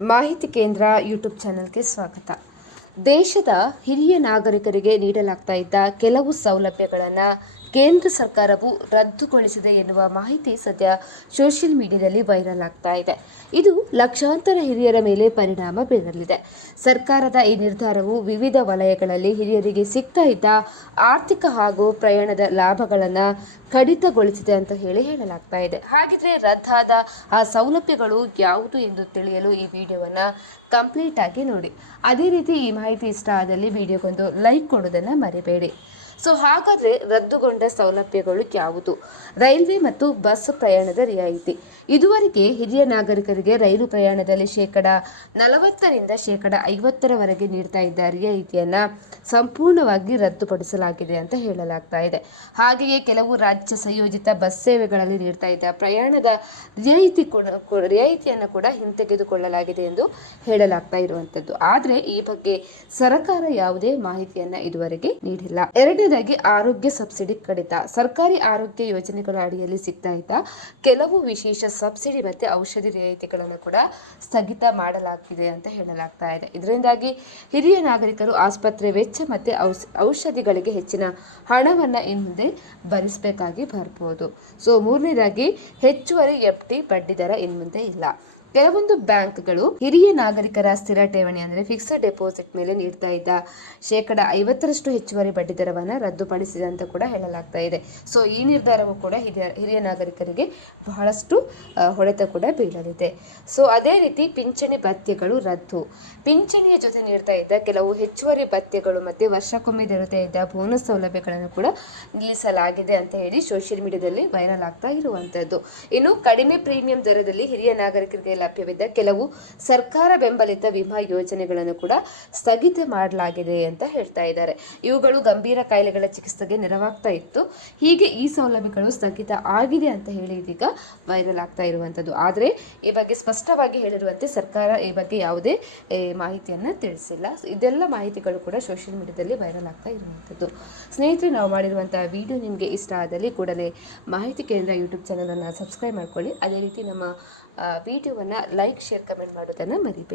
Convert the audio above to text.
ಮಾಹಿತಿ ಕೇಂದ್ರ ಯೂಟ್ಯೂಬ್ ಚಾನೆಲ್ಗೆ ಸ್ವಾಗತ. ದೇಶದ ಹಿರಿಯ ನಾಗರಿಕರಿಗೆ ನೀಡಲಾಗ್ತಾ ಇದ್ದ ಕೆಲವು ಸೌಲಭ್ಯಗಳನ್ನು ಕೇಂದ್ರ ಸರ್ಕಾರವು ರದ್ದುಗೊಳಿಸಿದೆ ಎನ್ನುವ ಮಾಹಿತಿ ಸದ್ಯ ಸೋಷಿಯಲ್ ಮೀಡಿಯಾದಲ್ಲಿ ವೈರಲ್ ಆಗ್ತಾ ಇದೆ. ಇದು ಲಕ್ಷಾಂತರ ಹಿರಿಯರ ಮೇಲೆ ಪರಿಣಾಮ ಬೀರಲಿದೆ. ಸರ್ಕಾರದ ಈ ನಿರ್ಧಾರವು ವಿವಿಧ ವಲಯಗಳಲ್ಲಿ ಹಿರಿಯರಿಗೆ ಸಿಗ್ತಾ ಇದ್ದ ಆರ್ಥಿಕ ಹಾಗೂ ಪ್ರಯಾಣದ ಲಾಭಗಳನ್ನು ಕಡಿತಗೊಳಿಸಿದೆ ಅಂತ ಹೇಳಿ ಹೇಳಲಾಗ್ತಾ ಇದೆ. ಹಾಗಿದ್ರೆ ರದ್ದಾದ ಆ ಸೌಲಭ್ಯಗಳು ಯಾವುದು ಎಂದು ತಿಳಿಯಲು ಈ ವಿಡಿಯೋವನ್ನು ಕಂಪ್ಲೀಟ್ ಆಗಿ ನೋಡಿ. ಅದೇ ರೀತಿ ಈ ಮಾಹಿತಿ ಇಷ್ಟ ಆದಲ್ಲಿ ವಿಡಿಯೋಗೊಂದು ಲೈಕ್ ಕೊಡೋದನ್ನು ಮರಿಬೇಡಿ. ಸೊ ಹಾಗಾದರೆ ರದ್ದುಗೊಂಡ ಸೌಲಭ್ಯಗಳು ಯಾವುದು? ರೈಲ್ವೆ ಮತ್ತು ಬಸ್ ಪ್ರಯಾಣದ ರಿಯಾಯಿತಿ. ಇದುವರೆಗೆ ಹಿರಿಯ ನಾಗರಿಕರಿಗೆ ರೈಲು ಪ್ರಯಾಣದಲ್ಲಿ ಶೇಕಡ ನಲವತ್ತರಿಂದ ಶೇಕಡ ಐವತ್ತರವರೆಗೆ ನೀಡ್ತಾ ಇದ್ದ ರಿಯಾಯಿತಿಯನ್ನು ಸಂಪೂರ್ಣವಾಗಿ ರದ್ದುಪಡಿಸಲಾಗಿದೆ ಅಂತ ಹೇಳಲಾಗ್ತಾ ಇದೆ. ಹಾಗೆಯೇ ಕೆಲವು ರಾಜ್ಯ ಸಂಯೋಜಿತ ಬಸ್ ಸೇವೆಗಳಲ್ಲಿ ನೀಡ್ತಾ ಇದ್ದ ಪ್ರಯಾಣದ ರಿಯಾಯಿತಿ ಕೂಡ ರಿಯಾಯಿತಿಯನ್ನು ಕೂಡ ಹಿಂತೆಗೆದುಕೊಳ್ಳಲಾಗಿದೆ ಎಂದು ಹೇಳಲಾಗ್ತಾ ಇರುವಂಥದ್ದು ಆದರೆ ಈ ಬಗ್ಗೆ ಸರ್ಕಾರ ಯಾವುದೇ ಮಾಹಿತಿಯನ್ನು ಇದುವರೆಗೆ ನೀಡಿಲ್ಲ. ಎರಡನೇದಾಗಿ ಆರೋಗ್ಯ ಸಬ್ಸಿಡಿ ಕಡಿತ. ಸರ್ಕಾರಿ ಆರೋಗ್ಯ ಯೋಜನೆಗಳ ಅಡಿಯಲ್ಲಿ ಸಿಗ್ತಾ ಇದ್ದ ಕೆಲವು ವಿಶೇಷ ಸಬ್ಸಿಡಿ ಮತ್ತು ಔಷಧಿ ರಿಯಾಯಿತಿಗಳನ್ನು ಕೂಡ ಸ್ಥಗಿತ ಮಾಡಲಾಗ್ತಿದೆ ಅಂತ ಹೇಳಲಾಗ್ತಾ ಇದೆ. ಇದರಿಂದಾಗಿ ಹಿರಿಯ ನಾಗರಿಕರು ಆಸ್ಪತ್ರೆ ವೆಚ್ಚ ಮತ್ತು ಔಷ ಔಷಧಿಗಳಿಗೆ ಹೆಚ್ಚಿನ ಹಣವನ್ನು ಇನ್ನು ಮುಂದೆ ಭರಿಸಬೇಕಾಗಿ ಬರ್ಬೋದು. ಸೊ, ಮೂರನೇದಾಗಿ ಹೆಚ್ಚುವರಿ ಎಫ್ ಟಿ ಬಡ್ಡಿದರ ಇನ್ನು ಮುಂದೆ ಇಲ್ಲ. ಕೆಲವೊಂದು ಬ್ಯಾಂಕ್ಗಳು ಹಿರಿಯ ನಾಗರಿಕರ ಸ್ಥಿರ ಠೇವಣಿ ಅಂದರೆ ಫಿಕ್ಸ್ಡ್ ಡೆಪಾಸಿಟ್ ಮೇಲೆ ನೀಡ್ತಾ ಇದ್ದ ಶೇಕಡ ಐವತ್ತರಷ್ಟು ಹೆಚ್ಚುವರಿ ಬಡ್ಡಿ ದರವನ್ನು ರದ್ದುಪಡಿಸಿದೆ ಅಂತ ಕೂಡ ಹೇಳಲಾಗ್ತಾ ಇದೆ. ಸೊ ಈ ನಿರ್ಧಾರವು ಕೂಡ ಹಿರಿಯ ಹಿರಿಯ ನಾಗರಿಕರಿಗೆ ಬಹಳಷ್ಟು ಹೊಡೆತ ಕೂಡ ಬೀಳಲಿದೆ. ಸೊ ಅದೇ ರೀತಿ ಪಿಂಚಣಿ ಭತ್ಯೆಗಳು ರದ್ದು. ಪಿಂಚಣಿಯ ಜೊತೆ ನೀಡ್ತಾ ಇದ್ದ ಕೆಲವು ಹೆಚ್ಚುವರಿ ಭತ್ಯೆಗಳು ಮತ್ತೆ ವರ್ಷಕ್ಕೊಮ್ಮೆ ದೊರೆತಾ ಇದ್ದ ಬೋನಸ್ ಸೌಲಭ್ಯಗಳನ್ನು ಕೂಡ ನಿಲ್ಲಿಸಲಾಗಿದೆ ಅಂತ ಹೇಳಿ ಸೋಷಿಯಲ್ ಮೀಡಿಯಾದಲ್ಲಿ ವೈರಲ್ ಆಗ್ತಾ ಇರುವಂಥದ್ದು ಇನ್ನು ಕಡಿಮೆ ಪ್ರೀಮಿಯಂ ದರದಲ್ಲಿ ಹಿರಿಯ ನಾಗರಿಕರಿಗೆ ಲಭ್ಯವಿದ್ದ ಕೆಲವು ಸರ್ಕಾರ ಬೆಂಬಲಿತ ವಿಮಾ ಯೋಜನೆಗಳನ್ನು ಕೂಡ ಸ್ಥಗಿತ ಮಾಡಲಾಗಿದೆ ಅಂತ ಹೇಳ್ತಾ ಇದ್ದಾರೆ. ಇವುಗಳು ಗಂಭೀರ ಕಾಯಿಲೆಗಳ ಚಿಕಿತ್ಸೆಗೆ ನೆರವಾಗ್ತಾ ಇತ್ತು. ಹೀಗೆ ಈ ಸೌಲಭ್ಯಗಳು ಸ್ಥಗಿತ ಆಗಿದೆ ಅಂತ ಹೇಳಿ ಇದೀಗ ವೈರಲ್ ಆಗ್ತಾ ಇರುವಂಥದ್ದು. ಆದರೆ ಈ ಬಗ್ಗೆ ಸ್ಪಷ್ಟವಾಗಿ ಹೇಳಿರುವಂತೆ ಸರ್ಕಾರ ಈ ಬಗ್ಗೆ ಯಾವುದೇ ಮಾಹಿತಿಯನ್ನು ತಿಳಿಸಿಲ್ಲ. ಇದೆಲ್ಲ ಮಾಹಿತಿಗಳು ಕೂಡ ಸೋಷಿಯಲ್ ಮೀಡಿಯಾದಲ್ಲಿ ವೈರಲ್ ಆಗ್ತಾ ಇರುವಂಥದ್ದು. ಸ್ನೇಹಿತರೆ, ನಾವು ಮಾಡಿರುವಂತಹ ವಿಡಿಯೋ ನಿಮಗೆ ಇಷ್ಟ ಆದಲ್ಲಿ ಕೂಡಲೇ ಮಾಹಿತಿ ಕೇಂದ್ರ ಯೂಟ್ಯೂಬ್ ಚಾನಲನ್ನು ಸಬ್ಸ್ಕ್ರೈಬ್ ಮಾಡ್ಕೊಳ್ಳಿ. ಅದೇ ರೀತಿ ನಮ್ಮ ಲೈಕ್ ಶೇರ್ ಕಮೆಂಟ್ ಮಾಡೋದನ್ನು ಮರಿಬೇಡಿ.